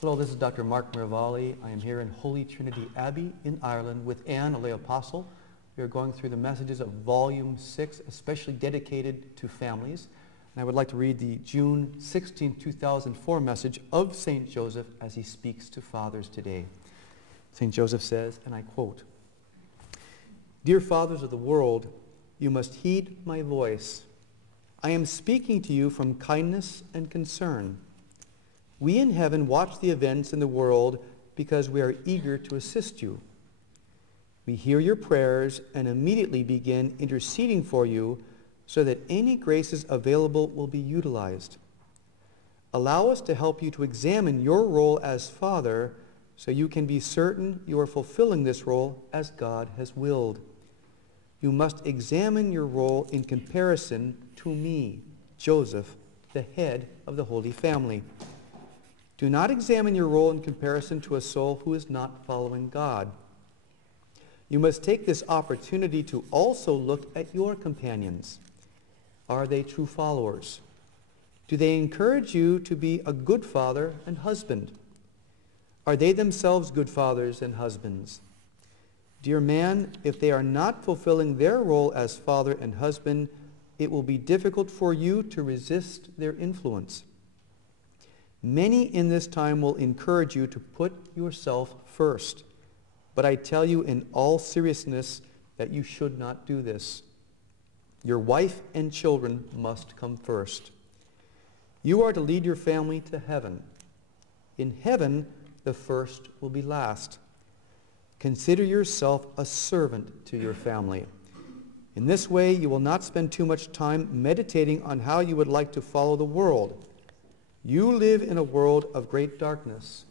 Hello, this is Dr. Mark Miravalle. I am here in Holy Trinity Abbey in Ireland with Anne, a lay apostle. We are going through the messages of Volume 6, especially dedicated to families. And I would like to read the June 16, 2004 message of St. Joseph as he speaks to fathers today. St. Joseph says, and I quote, "Dear fathers of the world, you must heed my voice. I am speaking to you from kindness and concern. We in heaven watch the events in the world because we are eager to assist you. We hear your prayers and immediately begin interceding for you so that any graces available will be utilized. Allow us to help you to examine your role as father so you can be certain you are fulfilling this role as God has willed. You must examine your role in comparison to me, Joseph, the head of the Holy Family. Do not examine your role in comparison to a soul who is not following God. You must take this opportunity to also look at your companions. Are they true followers? Do they encourage you to be a good father and husband? Are they themselves good fathers and husbands? Dear man, if they are not fulfilling their role as father and husband, it will be difficult for you to resist their influence. Many in this time will encourage you to put yourself first, but I tell you in all seriousness that you should not do this. Your wife and children must come first. You are to lead your family to heaven. In heaven, the first will be last. Consider yourself a servant to your family. In this way, you will not spend too much time meditating on how you would like to follow the world. You live in a world of great darkness.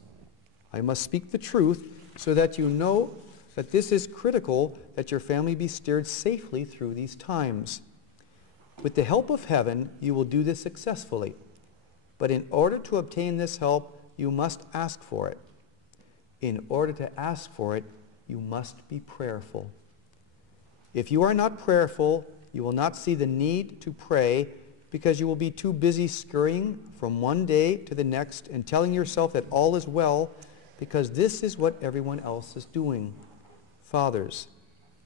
I must speak the truth so that you know that this is critical that your family be steered safely through these times. With the help of heaven, you will do this successfully. But in order to obtain this help, you must ask for it. In order to ask for it, you must be prayerful. If you are not prayerful, you will not see the need to pray because you will be too busy scurrying from one day to the next and telling yourself that all is well because this is what everyone else is doing. Fathers,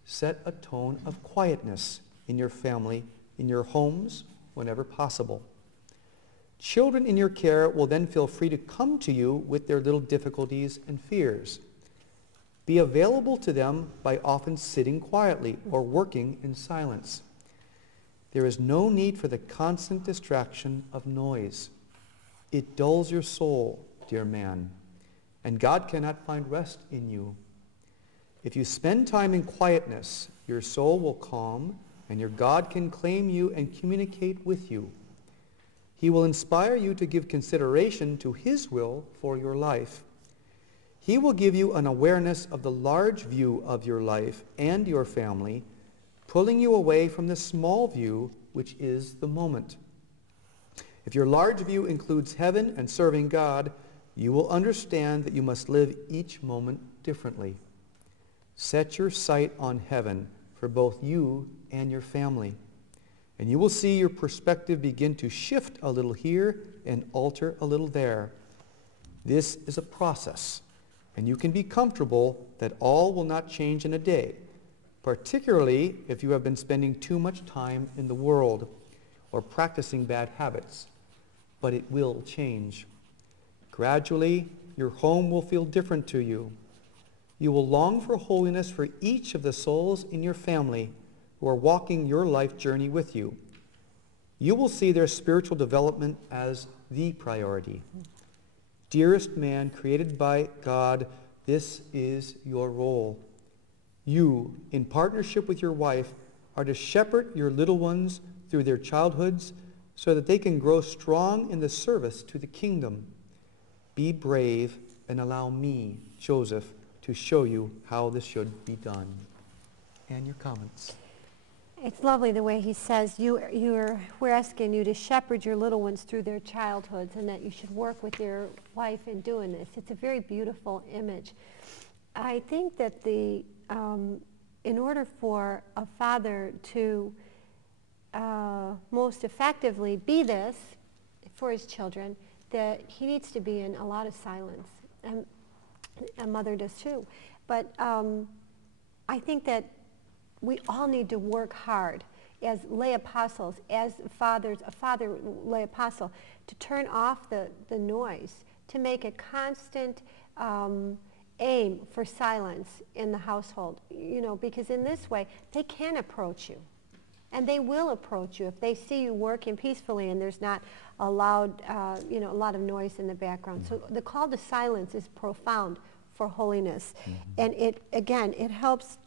set a tone of quietness in your family, in your homes, whenever possible. Children in your care will then feel free to come to you with their little difficulties and fears. Be available to them by often sitting quietly or working in silence. There is no need for the constant distraction of noise. It dulls your soul, dear man, and God cannot find rest in you. If you spend time in quietness, your soul will calm, and your God can claim you and communicate with you. He will inspire you to give consideration to His will for your life. He will give you an awareness of the large view of your life and your family, pulling you away from the small view, which is the moment. If your large view includes heaven and serving God, you will understand that you must live each moment differently. Set your sight on heaven for both you and your family, and you will see your perspective begin to shift a little here and alter a little there. This is a process, and you can be comfortable that all will not change in a day, particularly if you have been spending too much time in the world or practicing bad habits. But it will change. Gradually, your home will feel different to you. You will long for holiness for each of the souls in your family who are walking your life journey with you. You will see their spiritual development as the priority. Dearest man created by God, this is your role. You, in partnership with your wife, are to shepherd your little ones through their childhoods so that they can grow strong in the service to the kingdom. Be brave and allow me, Joseph, to show you how this should be done. And your comments. It's lovely the way he says we're asking you to shepherd your little ones through their childhoods and that you should work with your wife in doing this. It's a very beautiful image. I think that in order for a father to most effectively be this for his children, that he needs to be in a lot of silence, and a mother does too. But I think that we all need to work hard as lay apostles, as fathers, a father lay apostle, to turn off the noise, to make a constant aim for silence in the household, you know, because in this way they can approach you. And they will approach you if they see you working peacefully and there's not a loud, you know, a lot of noise in the background. So the call to silence is profound for holiness. And it, again, it helps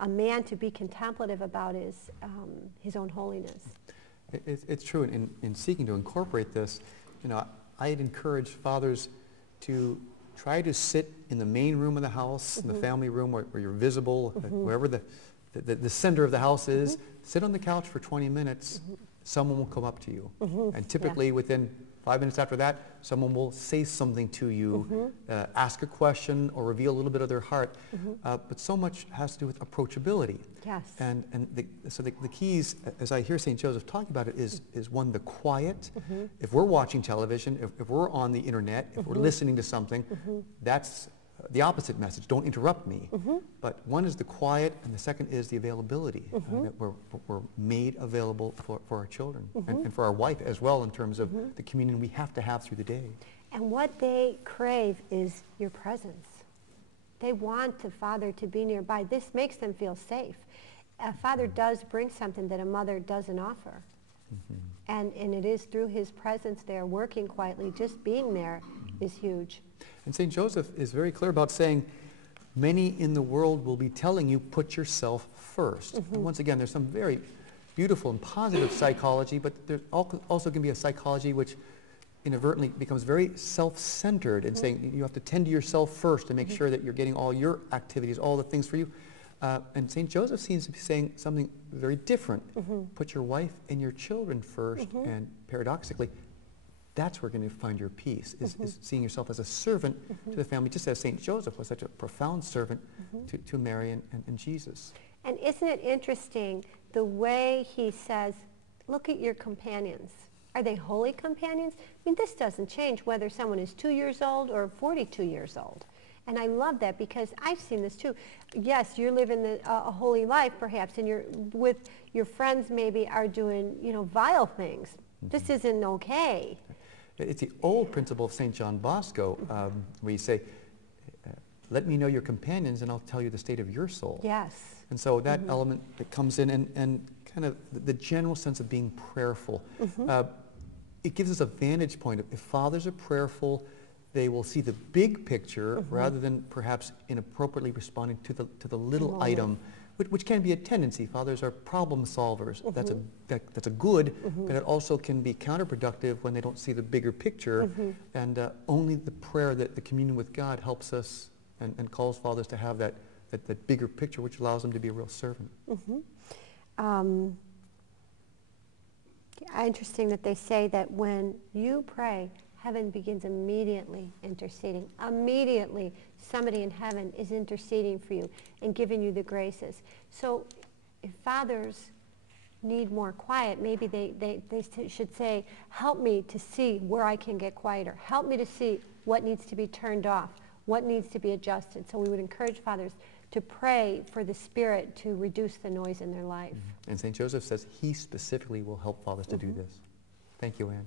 a man to be contemplative about his own holiness. It's true. In seeking to incorporate this, you know, I'd encourage fathers to try to sit in the main room of the house, in the family room where you're visible, wherever the center of the house is. Sit on the couch for 20 minutes. Someone will come up to you. And typically within 5 minutes after that, someone will say something to you, ask a question, or reveal a little bit of their heart. But so much has to do with approachability. Yes. And so the keys, as I hear St. Joseph talking about it, is one, the quiet. If we're watching television, if we're on the internet, if we're listening to something, that's the opposite message. Don't interrupt me. But one is the quiet, and the second is the availability. That we're made available for our children and for our wife as well, in terms of the communion we have to have through the day. And what they crave is your presence. They want the father to be nearby. This makes them feel safe. A father does bring something that a mother doesn't offer. And it is through his presence there, working quietly, just being there is huge. And St. Joseph is very clear about saying, many in the world will be telling you, put yourself first. And once again, there's some very beautiful and positive psychology, but there's also going to be a psychology which inadvertently becomes very self-centered and saying you have to tend to yourself first to make sure that you're getting all your activities, all the things for you. And St. Joseph seems to be saying something very different. Put your wife and your children first, and paradoxically, that's where you're going to find your peace, is seeing yourself as a servant to the family, just as St. Joseph was such a profound servant to Mary and Jesus. And isn't it interesting the way he says, look at your companions. Are they holy companions? I mean, this doesn't change whether someone is 2 years old or 42 years old. And I love that, because I've seen this too. Yes, you're living a holy life perhaps, and you're with your friends maybe are doing, you know, vile things. This isn't okay. It's the old principle of St. John Bosco, where you say, let me know your companions and I'll tell you the state of your soul. Yes. And so that element that comes in, and kind of the general sense of being prayerful. It gives us a vantage point. If fathers are prayerful, they will see the big picture rather than perhaps inappropriately responding to the little item, which can be a tendency. Fathers are problem solvers. That's a good, but it also can be counterproductive when they don't see the bigger picture. And only the prayer, that the communion with God, helps us and calls fathers to have that bigger picture, which allows them to be a real servant. Interesting that they say that when you pray, heaven begins immediately interceding. Immediately, somebody in heaven is interceding for you and giving you the graces. So if fathers need more quiet, maybe they should say, help me to see where I can get quieter. Help me to see what needs to be turned off, what needs to be adjusted. So we would encourage fathers to pray for the Spirit to reduce the noise in their life. And St. Joseph says he specifically will help fathers to do this. Thank you, Anne.